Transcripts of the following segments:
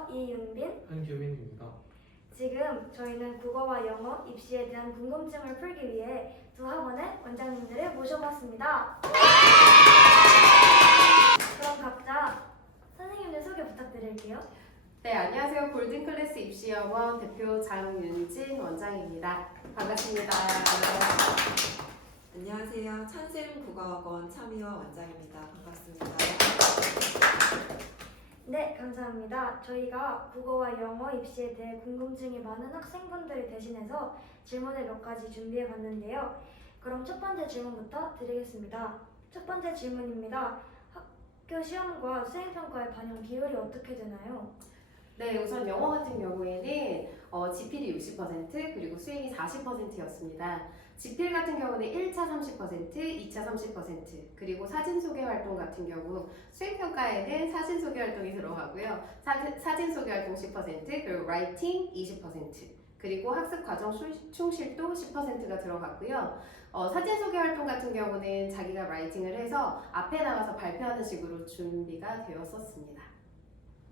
안녕하세요. 이윤빈, 한규민입니다. 지금 저희는 국어와 영어 입시에 대한 궁금증을 풀기 위해 두 학원의 원장님들을 모셔봤습니다. 그럼 각자 선생님들 소개 부탁드릴게요. 네, 안녕하세요. 골든클래스 입시학원 대표 장윤진 원장입니다. 반갑습니다. 안녕하세요. 찬샘 국어학원 참여원 원장입니다. 반갑습니다. 네, 감사합니다. 저희가 국어와 영어 입시에 대해 궁금증이 많은 학생분들을 대신해서 질문을 몇 가지 준비해 봤는데요. 그럼 첫 번째 질문부터 드리겠습니다. 첫 번째 질문입니다. 학교 시험과 수행평가의 반영 비율이 어떻게 되나요? 네, 우선 영어 같은 경우에는 지필이 60% 그리고 수행이 40%였습니다. 지필 같은 경우는 1차 30%, 2차 30%, 그리고 사진 소개 활동 같은 경우 수행평가에는 사진 소개 활동이 들어가고요. 사진 소개 활동 10%, 그리고 라이팅 20%, 그리고 학습 과정 충실도 10%가 들어갔고요. 사진 소개 활동 같은 경우는 자기가 라이팅을 해서 앞에 나가서 발표하는 식으로 준비가 되었었습니다.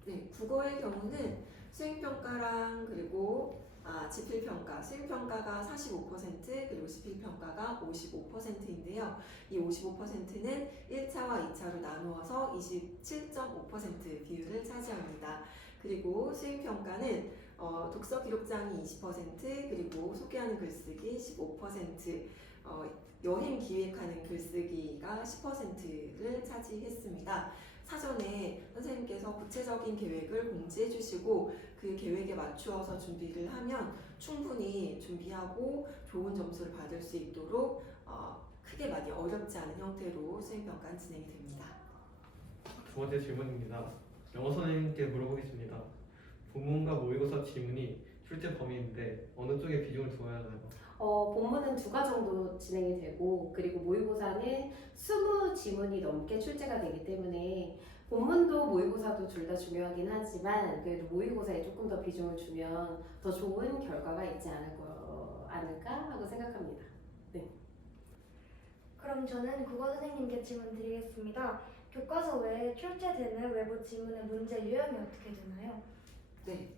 네, 국어의 경우는 수행평가랑 그리고 지필평가, 수행평가가 45% 그리고 지필평가가 55%인데요. 이 55%는 1차와 2차로 나누어서 27.5% 비율을 차지합니다. 그리고 수행평가는 독서 기록장이 20% 그리고 소개하는 글쓰기 15%, 여행 기획하는 글쓰기가 10%를 차지했습니다. 사전에 선생님께서 구체적인 계획을 공지해 주시고 그 계획에 맞추어서 준비를 하면 충분히 준비하고 좋은 점수를 받을 수 있도록 크게 많이 어렵지 않은 형태로 수행평가는 진행이 됩니다. 두 번째 질문입니다. 영어 선생님께 물어보겠습니다. 본문과 모의고사 지문이 출제 범위인데 어느 쪽에 비중을 두어야 하나요? 본문은 2가 정도 진행이 되고, 그리고 모의고사는 20지문이 넘게 출제가 되기 때문에 본문도 모의고사도 둘 다 중요하긴 하지만 그래도 모의고사에 조금 더 비중을 주면 더 좋은 결과가 있지 않을까 하고 생각합니다. 그럼 저는 국어 선생님께 질문 드리겠습니다. 교과서 외에 출제되는 외부 지문의 문제 유형이 어떻게 되나요? 네,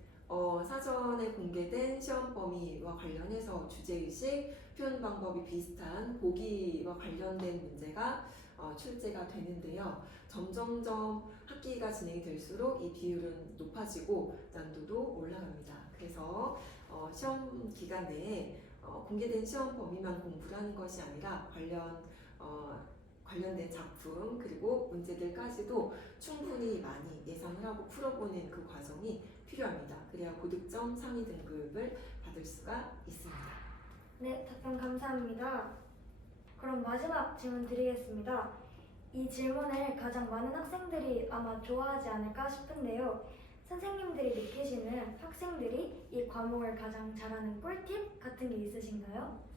사전에 공개된 시험 범위와 관련해서 주제의식, 표현 방법이 비슷한 보기와 관련된 문제가 출제가 되는데요. 점점점 학기가 진행이 될수록 이 비율은 높아지고 난도도 올라갑니다. 그래서 시험 기간 내에 공개된 시험 범위만 공부를 하는 것이 아니라 관련된 작품 그리고 문제들까지도 충분히 많이 예상을 하고 풀어보는 그 과정이 필요합니다. 그래야 고득점 상위 등급을 받을 수가 있습니다. 네, 답변 감사합니다. 그럼 마지막 질문 드리겠습니다. 이 질문을 가장 많은 학생들이 아마 좋아하지 않을까 싶은데요. 선생님들이 느끼시는 학생들이 이 과목을 가장 잘하는 꿀팁 같은 게 있으신가요?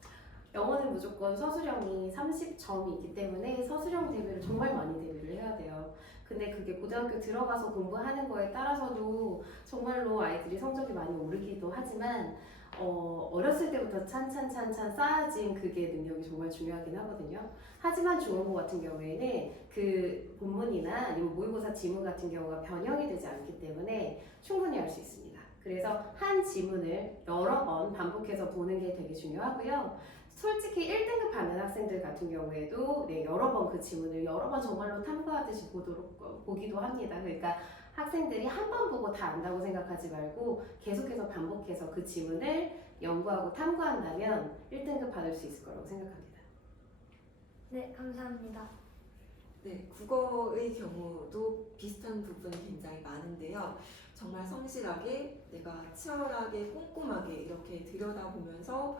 영어는 무조건 서술형이 30점이 있기 때문에 서술형 대비를 정말 많이 대비를 해야 돼요. 근데 그게 고등학교 들어가서 공부하는 거에 따라서도 정말로 아이들이 성적이 많이 오르기도 하지만 어렸을 때부터 찬찬찬찬 쌓아진 그게 능력이 정말 중요하긴 하거든요. 하지만 중원고 같은 경우에는 그 본문이나 아니면 모의고사 지문 같은 경우가 변형이 되지 않기 때문에 충분히 할 수 있습니다. 그래서 한 지문을 여러 번 반복해서 보는 게 되게 중요하고요. 솔직히 1등급 받는 학생들 같은 경우에도 여러 번 그 지문을 여러 번 정말로 탐구하듯이 보기도 합니다. 그러니까 학생들이 한 번 보고 다 안다고 생각하지 말고 계속해서 반복해서 그 지문을 연구하고 탐구한다면 1등급 받을 수 있을 거라고 생각합니다. 네, 감사합니다. 네, 국어의 경우도 비슷한 부분이 굉장히 많은데요. 정말 성실하게 내가 치열하게 꼼꼼하게 이렇게 들여다보면서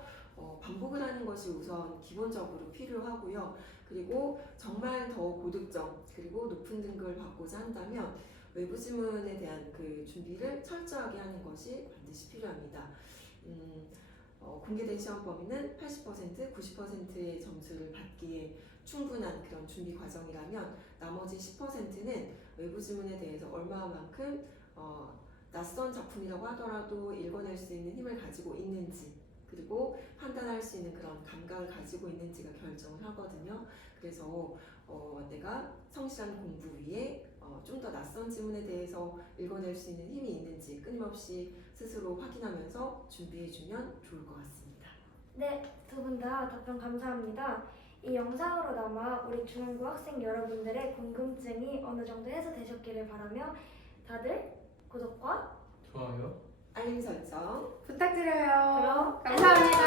반복을 하는 것이 우선 기본적으로 필요하고요. 그리고 정말 더 고득점 그리고 높은 등급을 받고자 한다면 외부 지문에 대한 그 준비를 철저하게 하는 것이 반드시 필요합니다. 공개된 시험 범위는 80%, 90%의 점수를 받기에 충분한 그런 준비 과정이라면 나머지 10%는 외부 지문에 대해서 얼마만큼 낯선 작품이라고 하더라도 읽어낼 수 있는 힘을 가지고 있는지, 그리고 판단할 수 있는 그런 감각을 가지고 있는지가 결정을 하거든요. 그래서 내가 성실한 공부 위에 좀 더 낯선 지문에 대해서 읽어낼 수 있는 힘이 있는지 끊임없이 스스로 확인하면서 준비해주면 좋을 것 같습니다. 네, 두 분 다 답변 감사합니다. 이 영상으로나마 우리 중앙고 학생 여러분들의 궁금증이 어느 정도 해소되셨기를 바라며 다들 구독과 좋아요. 알림 설정 부탁드려요. 그럼 감사합니다.